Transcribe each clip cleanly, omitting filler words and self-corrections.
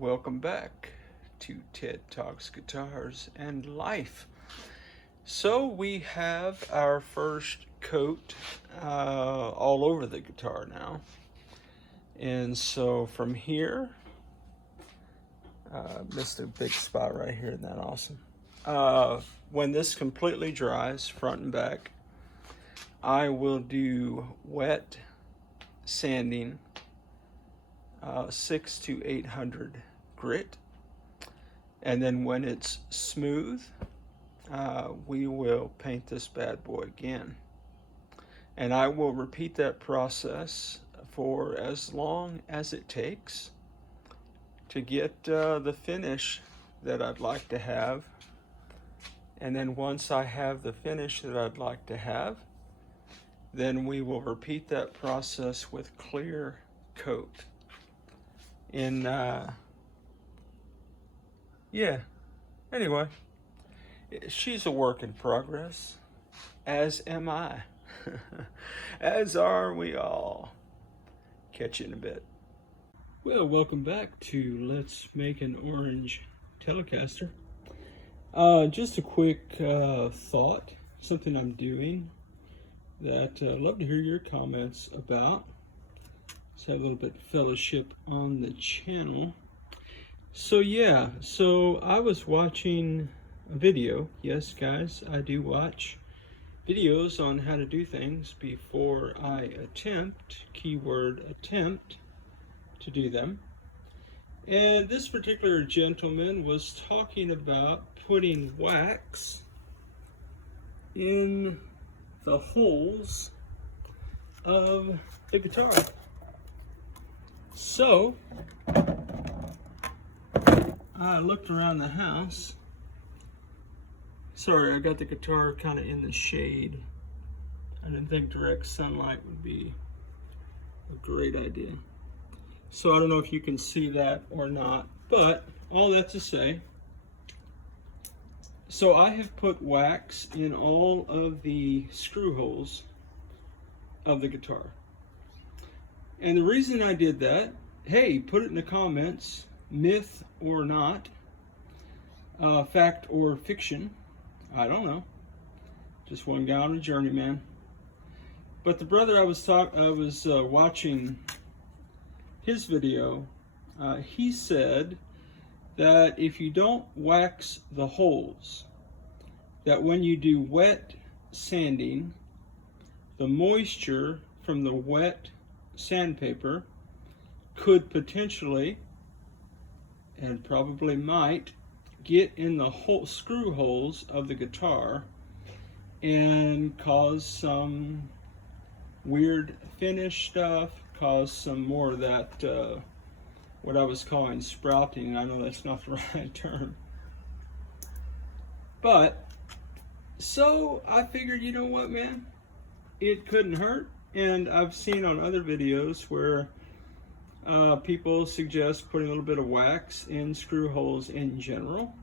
Welcome back to Ted Talks Guitars and Life. So we have our first coat all over the guitar now. And so from here, missed a big spot right here, isn't that awesome? When this completely dries, front and back, I will do wet sanding, 600 to 800 grit, and then when it's smooth, we will paint this bad boy again. And I will repeat that process for as long as it takes to get the finish that I'd like to have. And then once I have the finish that I'd like to have, then we will repeat that process with clear coat. Anyway, she's a work in progress, as am I, as are we all. Catch you in a bit. Well, welcome back to Let's Make an Orange Telecaster. Just a quick thought, something I'm doing that I'd love to hear your comments about. Let's have a little bit of fellowship on the channel. So I was watching a video. Yes, guys, I do watch videos on how to do things before I attempt, keyword attempt, to do them. And this particular gentleman was talking about putting wax in the holes of the guitar. So I looked around the house. Sorry, I got the guitar kind of in the shade. I didn't think direct sunlight would be a great idea. So I don't know if you can see that or not, but all that to say, so I have put wax in all of the screw holes of the guitar. And the reason I did that, hey, put it in the comments, myth or not, fact or fiction, I don't know. Just one guy on a journey, man. But the brother I was watching his video, he said that if you don't wax the holes, that when you do wet sanding, the moisture from the wet sandpaper could potentially, and probably might, get in the whole screw holes of the guitar and cause some weird finish stuff, cause some more of that what I was calling sprouting. I know that's not the right term, but so I figured, you know what, man, it couldn't hurt. And I've seen on other videos where people suggest putting a little bit of wax in screw holes in general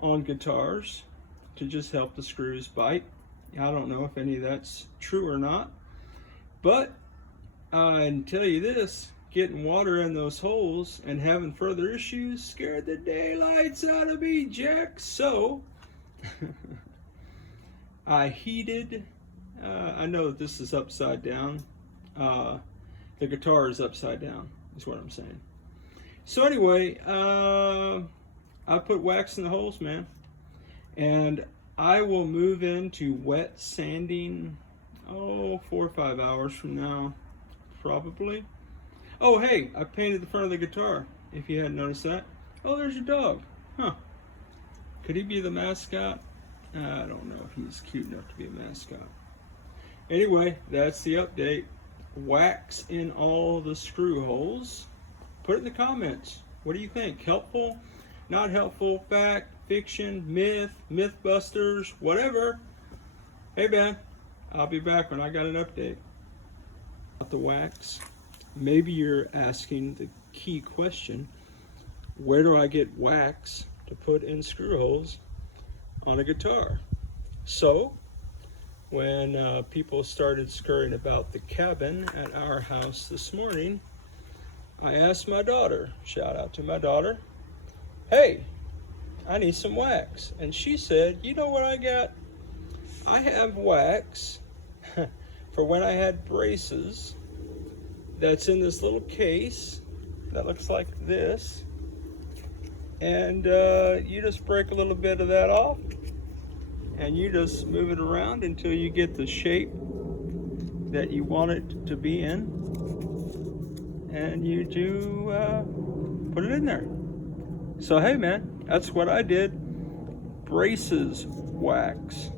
on guitars to just help the screws bite. I don't know if any of that's true or not, but I can tell you this, getting water in those holes and having further issues scared the daylights out of me, Jack. So I heated, I know that this is upside down. The guitar is upside down, is what I'm saying. So anyway, I put wax in the holes, man. And I will move into wet sanding, 4 or 5 hours from now, probably. Oh, hey, I painted the front of the guitar, if you hadn't noticed that. Oh, there's your dog. Huh. Could he be the mascot? I don't know if he's cute enough to be a mascot. Anyway, that's the update. Wax in all the screw holes. Put it in the comments. What do you think? Helpful? Not helpful? Fact? Fiction? Myth? Mythbusters? Whatever. Hey, man. I'll be back when I got an update. About the wax. Maybe you're asking the key question. Where do I get wax to put in screw holes on a guitar? So, when people started scurrying about the cabin at our house this morning, I asked my daughter, shout out to my daughter, hey, I need some wax. And she said, you know what I got? I have wax for when I had braces that's in this little case that looks like this. And you just break a little bit of that off and you just move it around until you get the shape that you want it to be in. And you do put it in there. So hey man, that's what I did. Braces wax.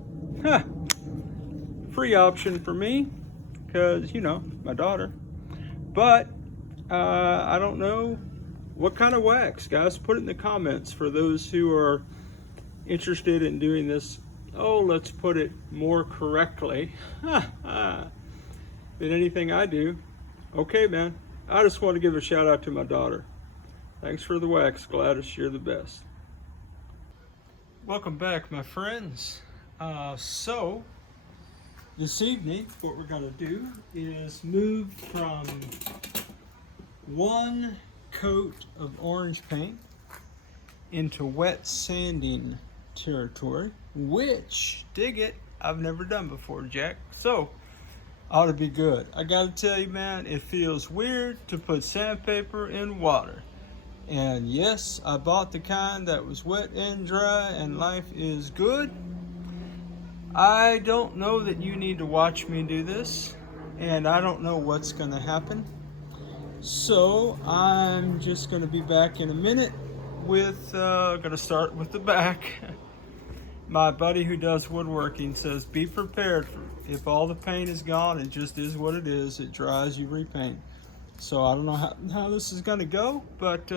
Huh. Free option for me, because you know, my daughter. But I don't know what kind of wax, guys. Put it in the comments for those who are interested in doing this. Oh, let's put it more correctly than anything I do. Okay, man. I just want to give a shout out to my daughter. Thanks for the wax, Gladys. You're the best. Welcome back, my friends. So, this evening, what we're going to do is move from one coat of orange paint into wet sanding territory, which, dig it, I've never done before, Jack. So, ought to be good. I gotta tell you, man, it feels weird to put sandpaper in water. And yes, I bought the kind that was wet and dry, and life is good. I don't know that you need to watch me do this, and I don't know what's gonna happen. So I'm just gonna be back in a minute with, gonna start with the back. My buddy who does woodworking says, be prepared for if all the paint is gone, it just is what it is. It dries, you repaint. So I don't know how this is gonna go, but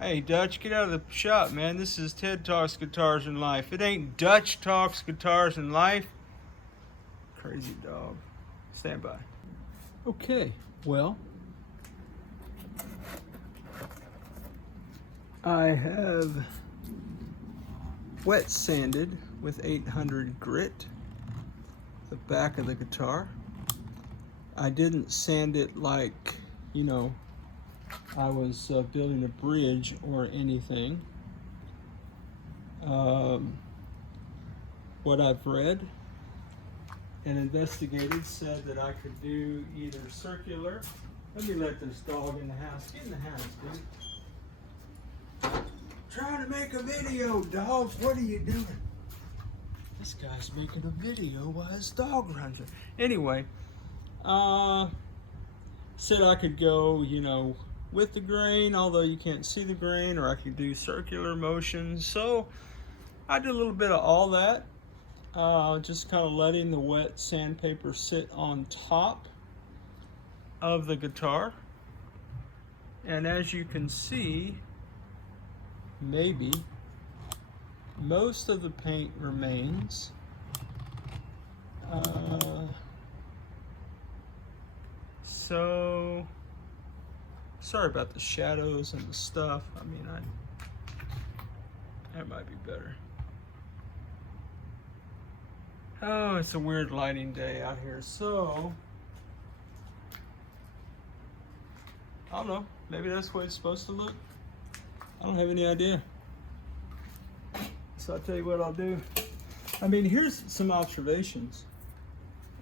hey, Dutch, get out of the shop, man. This is Ted Talks Guitars and Life. It ain't Dutch Talks Guitars and Life. Crazy dog. Stand by. Okay, well, I have wet sanded with 800 grit the back of the guitar. I didn't sand it like, you know, I was building a bridge or anything. What I've read and investigated said that I could do either circular. Let me let this dog in the house. Get in the house, dude. Trying to make a video, dog. What are you doing? This guy's making a video while his dog runs it. Anyway, said I could go, you know, with the grain, although you can't see the grain, or I could do circular motions. So I did a little bit of all that. Just kind of letting the wet sandpaper sit on top of the guitar. And as you can see, maybe most of the paint remains. So sorry about the shadows and the stuff. I mean, that might be better. Oh, it's a weird lighting day out here. So I don't know, maybe that's the way it's supposed to look. I don't have any idea. So I'll tell you what I'll do. I mean, here's some observations.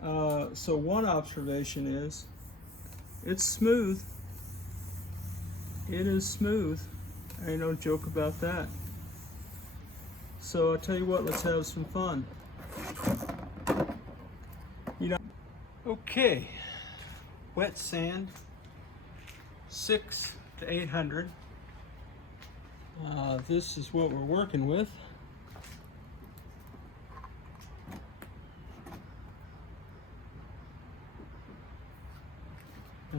So one observation is, it's smooth. It is smooth. Ain't no joke about that. So I'll tell you what, let's have some fun. You know, okay, wet sand, 600 to 800. This is what we're working with.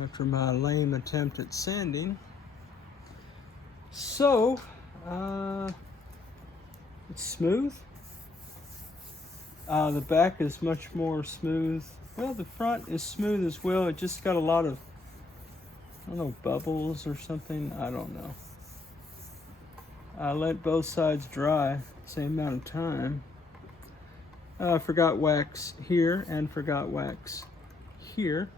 After my lame attempt at sanding. So, it's smooth. The back is much more smooth. Well, the front is smooth as well. It just got a lot of, I don't know, bubbles or something. I don't know. I let both sides dry same amount of time. Forgot wax here and forgot wax here.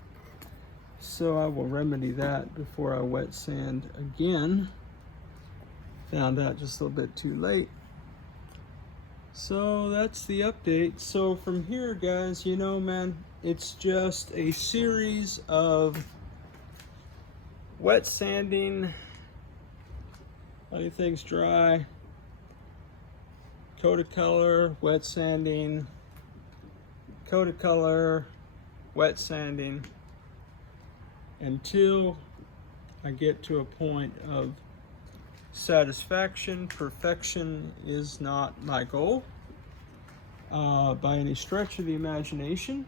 So I will remedy that before I wet sand again. Found out just a little bit too late. So that's the update. So from here, guys, you know, man, it's just a series of wet sanding, letting things dry, coat of color, wet sanding, coat of color, wet sanding, until I get to a point of satisfaction. Perfection is not my goal by any stretch of the imagination,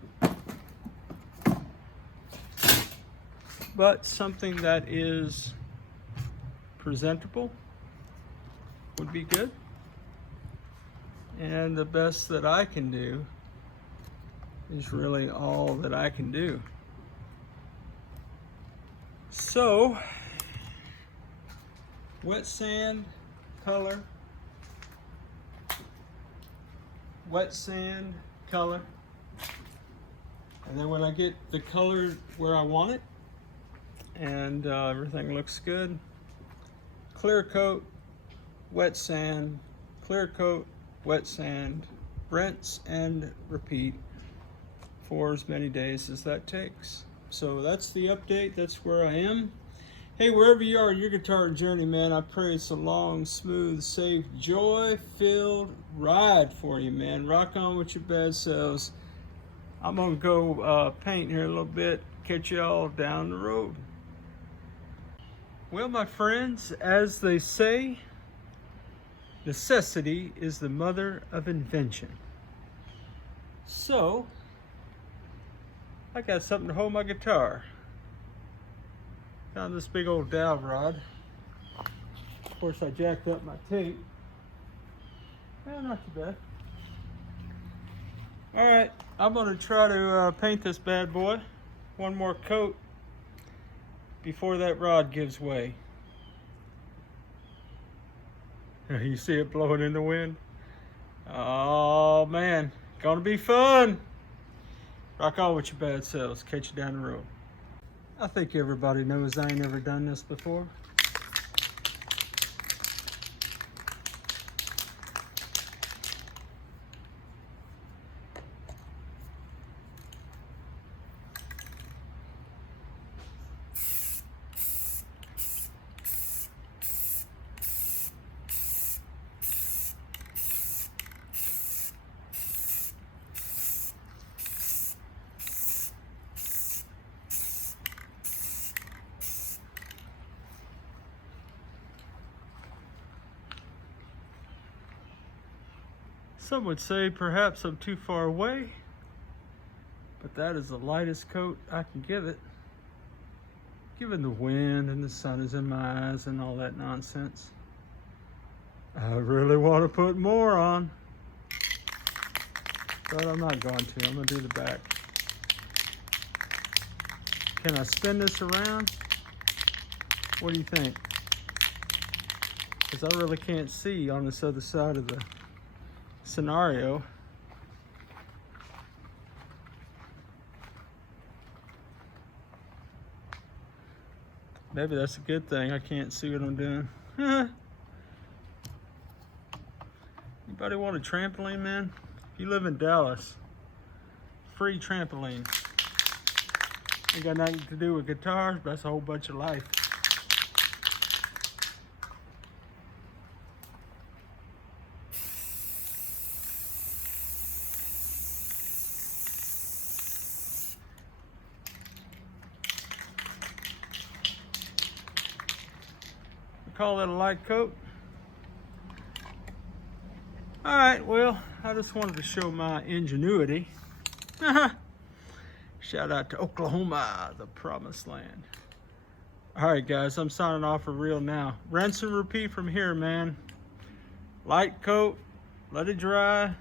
but something that is presentable would be good, and the best that I can do is really all that I can do. So wet sand, color, wet sand, color, and then when I get the color where I want it and everything looks good, clear coat, wet sand, clear coat, wet sand, rinse and repeat for as many days as that takes. So that's the update. That's where I am. Hey, wherever you are in your guitar journey, man, I pray it's a long, smooth, safe, joy-filled ride for you, man. Rock on with your bad selves. I'm gonna go paint here a little bit. Catch y'all down the road. Well, my friends, as they say, necessity is the mother of invention. So, I got something to hold my guitar. Found this big old dowel rod. Of course, I jacked up my tape. Well, not too bad. All right, I'm gonna try to paint this bad boy. One more coat before that rod gives way. You see it blowing in the wind? Oh man, gonna be fun. Rock on with your bad selves. Catch you down the road. I think everybody knows I ain't never done this before. Some would say perhaps I'm too far away, but that is the lightest coat I can give it, given the wind and the sun is in my eyes and all that nonsense. I really want to put more on, but I'm not going to. I'm going to do the back. Can I spin this around? What do you think? Because I really can't see on this other side of the scenario. Maybe that's a good thing. I can't see what I'm doing. Anybody want a trampoline, man? If you live in Dallas, free trampoline. Ain't got nothing to do with guitars, but that's a whole bunch of life. Call that a light coat. All right, well, I just wanted to show my ingenuity. Shout out to Oklahoma, the promised land. All right, guys, I'm signing off for real now. Rinse and repeat from here, man. Light coat, let it dry.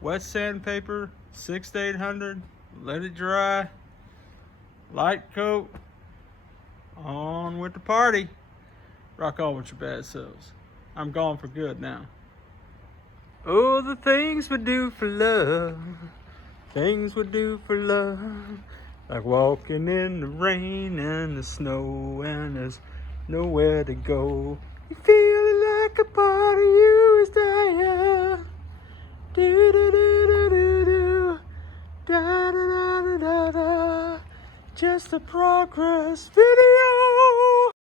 Wet sandpaper, 6 to 800, let it dry. Light coat, on with the party. Rock on with your bad selves. I'm gone for good now. Oh, the things we do for love. Things we do for love. Like walking in the rain and the snow, and there's nowhere to go. You feel like a part of you is dying. Do do do do do do. Da da da da da da. Just a progress video.